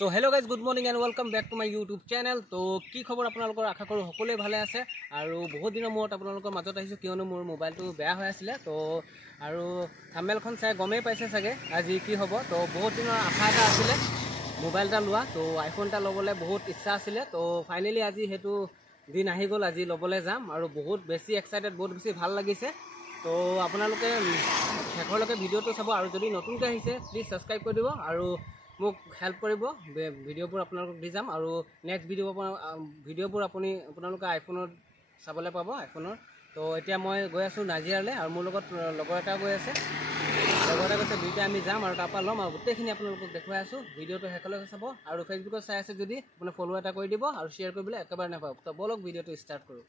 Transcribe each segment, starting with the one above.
So hello guys, good morning and welcome back to my YouTube channel. तो की खबर আপোনালোকৰ আশা কৰো সকলোৱে ভালে আছে আৰু বহুত দিনৰ মূৰত আপোনালোকৰ মাজত আহিছো কিয়নো মোৰ মোবাইলটো বেয়া হৈ আছিল তো আৰু থাম্বনেলখন চাই গমেই পাইছে চাগে আজি কি হ'ব তো বহুত দিনৰ আশা এটা আছিল মোবাইল এটা লোৱা তো আইফোন এটা ল'বলৈ বহুত ইচ্ছা আছিল তো ফাইনালি আজি হেতু দিন আহি গ'ল আজি ল'বলৈ যাম আৰু বহুত বেছি এক্সাইটেড বহুত বেছি ভাল লাগিছে তো আপোনালোকে শেষলৈকে ভিডিঅ'টো চাব আৰু যদি নতুনকৈ আহিছে প্লিজ সাবস্ক্ৰাইব কৰি দিব আৰু মোক হেল্প কৰিব ভিডিঅ'বোৰ আপোনালোকক দি যাম আৰু নেক্সট ভিডিঅ'বোৰ আপোনালোকে আইফোনত চাবলৈ পাব আইফোনৰ তো এতিয়া মই গৈ আছোঁ নাজিৰালৈ আৰু মোৰ লগত লগৰ এটা গৈ আছে দুইটা আমি যাম আৰু তাৰপৰা ল'ম আৰু গোটেইখিনি আপোনালোকক দেখুৱাই আছোঁ ভিডিঅ'টো শেষলৈকে চাব আৰু ফেচবুকত চাই আছে যদি আপুনি ফ'ল' এটা কৰি দিব আৰু শ্বেয়াৰ কৰিবলৈ একেবাৰে নাপাব তো বলক ভিডিঅ'টো ষ্টাৰ্ট কৰোঁ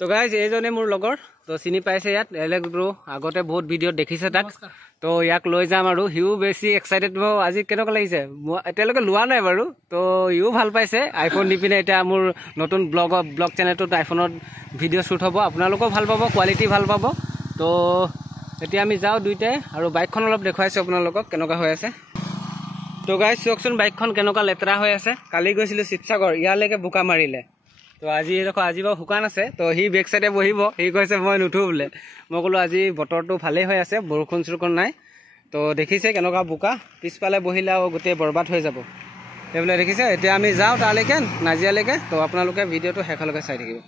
তো গাইজ এইজনে মোৰ লগৰ তো চিনি পাইছে ইয়াত এলেক্স ব্ৰ আগতে বহুত ভিডিঅ'ত দেখিছে তাক তো ইয়াক লৈ যাম আৰু সিও বেছি এক্সাইটেড আজি কেনেকুৱা লাগিছে এতিয়ালৈকে লোৱা নাই বাৰু তো ইও ভাল পাইছে আইফোন দি পিনে এতিয়া মোৰ নতুন ব্লগ চেনেলটোত আইফোনত ভিডিঅ' শ্বুট হ'ব আপোনালোকেও ভাল পাব কোৱালিটি ভাল পাব তো এতিয়া আমি যাওঁ দুইটাই আৰু বাইকখন অলপ দেখুৱাইছোঁ আপোনালোকক কেনেকুৱা হৈ আছে তো গাইজ চাওকচোন বাইকখন কেনেকুৱা লেতেৰা হৈ আছে কালি গৈছিলোঁ শিৱসাগৰ ইয়ালৈকে বোকা মাৰিলে তো আজি দেখো আজি বাৰু শুকান আছে তো সি বেক চাইডে বহিব সি কৈছে মই নুঠো বোলে মই ক'লো আজি বতৰটো ভালেই হৈ আছে বৰষুণ চৰষুণ নাই তো দেখিছে কেনেকুৱা বোকা পিছফালে বহিলে আৰু গোটেই বৰবাদ হৈ যাব সেইবোলে দেখিছে এতিয়া আমি যাওঁ তালৈকে নাজিৰালৈকে তো আপোনালোকে ভিডিঅ'টো শেষলৈকে চাই থাকিব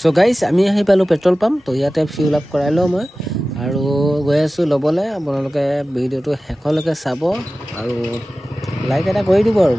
চ' গাইজ আমি আহি পালোঁ পেট্ৰল পাম্প তো ইয়াতে ফিউল আপ কৰাই লওঁ মই আৰু গৈ আছোঁ ল'বলৈ আপোনালোকে ভিডিঅ'টো শেষলৈকে চাব আৰু লাইক এটা কৰি দিব আৰু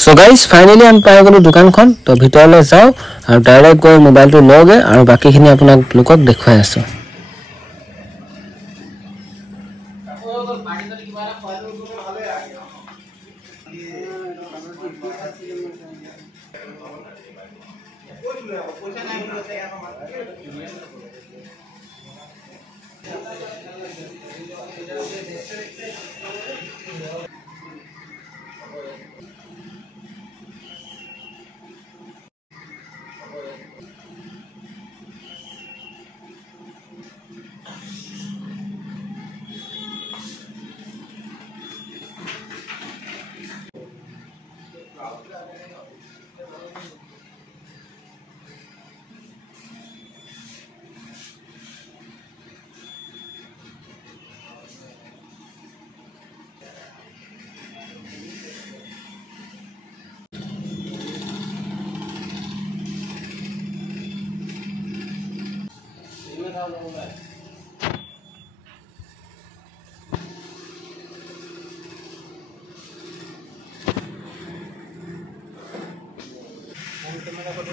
So guys, finally আমি পাই গ'লো দোকানখন তো ভিতৰলৈ যাওঁ আৰু ডাইৰেক্ট গৈ মোবাইলটো লওঁগে আৰু বাকীখিনি আপোনাক লোকক দেখুৱাই আছোঁ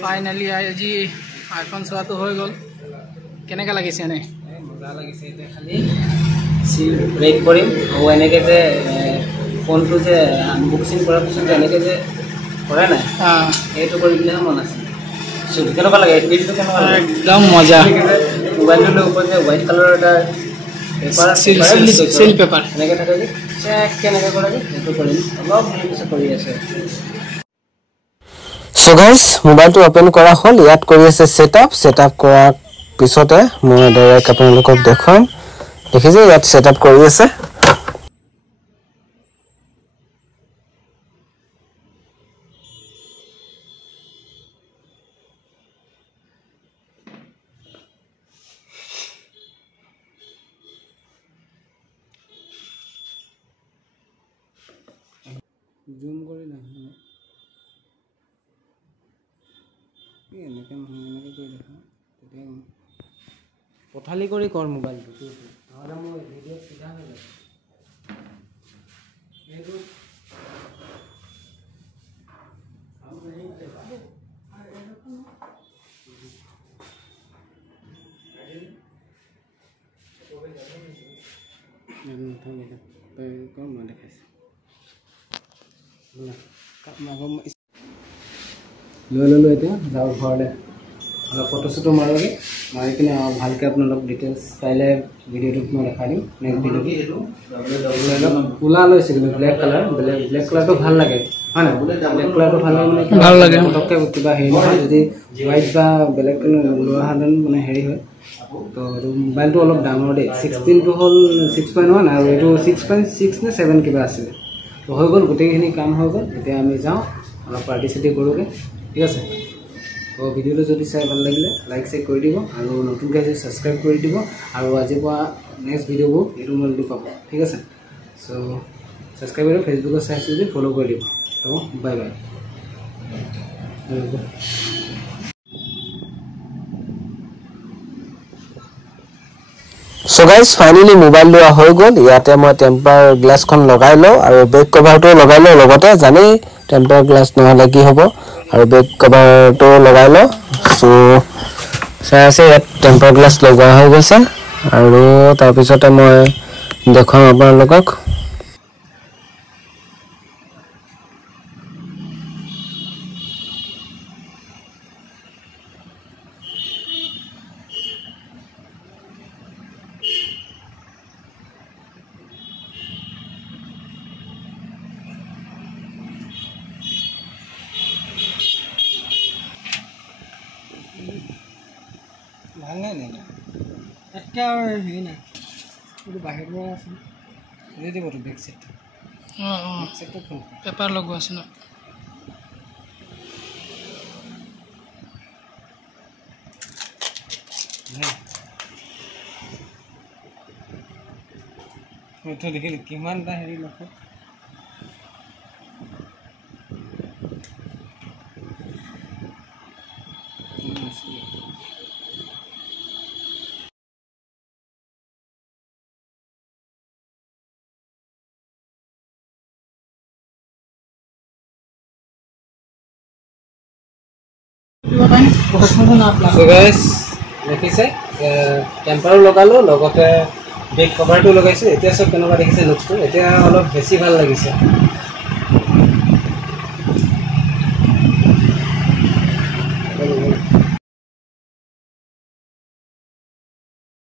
ফাইনালি আজি আইফোন চোৱাটো হৈ গ'ল কেনেকৈ লাগিছে এনে মজা লাগিছে এতিয়া খালি চিল ব্ৰেক কৰিম আৰু এনেকৈ যে ফোনটো যে আনবক্সিং কৰাৰ পিছত যে এনেকৈ যে কৰে নাই এইটো কৰিবলৈহে মন আছে কেনেকুৱা লাগে ভিডিঅ'টো কেনেকুৱা লাগে একদম মজা মোবাইলটো লৈ ওপৰত যে হোৱাইট কালাৰৰ এটা পেপাৰ চিল পেপাৰ এনেকৈ থাকে যে চেক কেনেকৈ কৰে সেইটো কৰিম অলপ দেৰি পিছত কৰি আছে সো গাইস মোবাইলটো ওপেন কৰা হ'ল ইয়াত কৰি আছে সেটআপ কৰাৰ পিছতে মই ডাইৰেক্ট আপোনালোকক দেখাম দেখিছে ইয়াত সেটআপ কৰি আছে জুম কৰি না পথালি কৰি কৰ মোবাইলটো নহ'লে মোৰ ভিডিঅ' চিধা হৈ যাব লৈ ল'লোঁ এতিয়া যাওঁ ঘৰলৈ অলপ ফটো চটো মাৰোগৈ মাৰি কিনে ভালকৈ আপোনালোক ডিটেইলছ কাইলৈ ভিডিঅ'টোত মই দেখাই দিম নেক্সট ভিডিঅ'টো ক'লা লৈছে কিন্তু ব্লেক কালাৰটো ভাল লাগে হয় নাই ব্লেক কালাৰটো ভাল লাগে মানে ভাল লাগে পটককৈ কিবা হেৰি নহয় যদি হোৱাইট বা বেলেগ লোৱাহেঁতেন মানে হেৰি হয় তো এইটো মোবাইলটো অলপ ডাঙৰ দেই 16টো হ'ল 6.1 আৰু এইটো 6.6 নে 7 কিবা আছিলে তো হৈ গ'ল গোটেইখিনি কাম হৈ গ'ল এতিয়া আমি যাওঁ অলপ পাৰ্টি চাৰ্টি কৰোঁগৈ ঠিক আছে তো ভিডিঅ'টো যদি চাই ভাল লাগিলে লাইক চাইক কৰি দিব আৰু নতুনকৈ যদি ছাবস্ক্ৰাইব কৰি দিব আৰু আজিৰ পৰা নেক্সট ভিডিঅ'বোৰ এইটো মোবাইলটো পাব ঠিক আছে চ' ছাবস্ক্ৰাইব কৰি ফেচবুকত চাইছোঁ যদি ফ'ল' কৰি দিব তো bye bye so guys finally mobile লোৱা হৈ গ'ল ইয়াতে মই টেম্পাৰ গ্লাছখন লগাই লওঁ আৰু বেক কভাৰটো লগাই লওঁ লগতে জানেই টেম্পাৰ গ্লাছ নহ'লে কি হ'ব আৰু বেক কভাৰটো লগাই লওঁ সো চাই আছে ইয়াত টেম্পাৰ গ্লাছ লগোৱা হৈ গৈছে আৰু তাৰপিছতে মই দেখুৱাম আপোনালোকক ভাল নাই নে এতিয়া হেৰি নাই এইটো বাহিৰৰ পৰা আছে দি দিবতো বেক চাইড পেপাৰ লগোৱা আছে ন মইতো দেখিলোঁ কিমান এটা হেৰি লক্ষ্য দেখিছে টেম্পাৰো লগালোঁ লগতে বেক কভাৰটো লগাইছোঁ এতিয়া চব কেনেকুৱা দেখিছে লুকছটো এতিয়া অলপ বেছি ভাল লাগিছে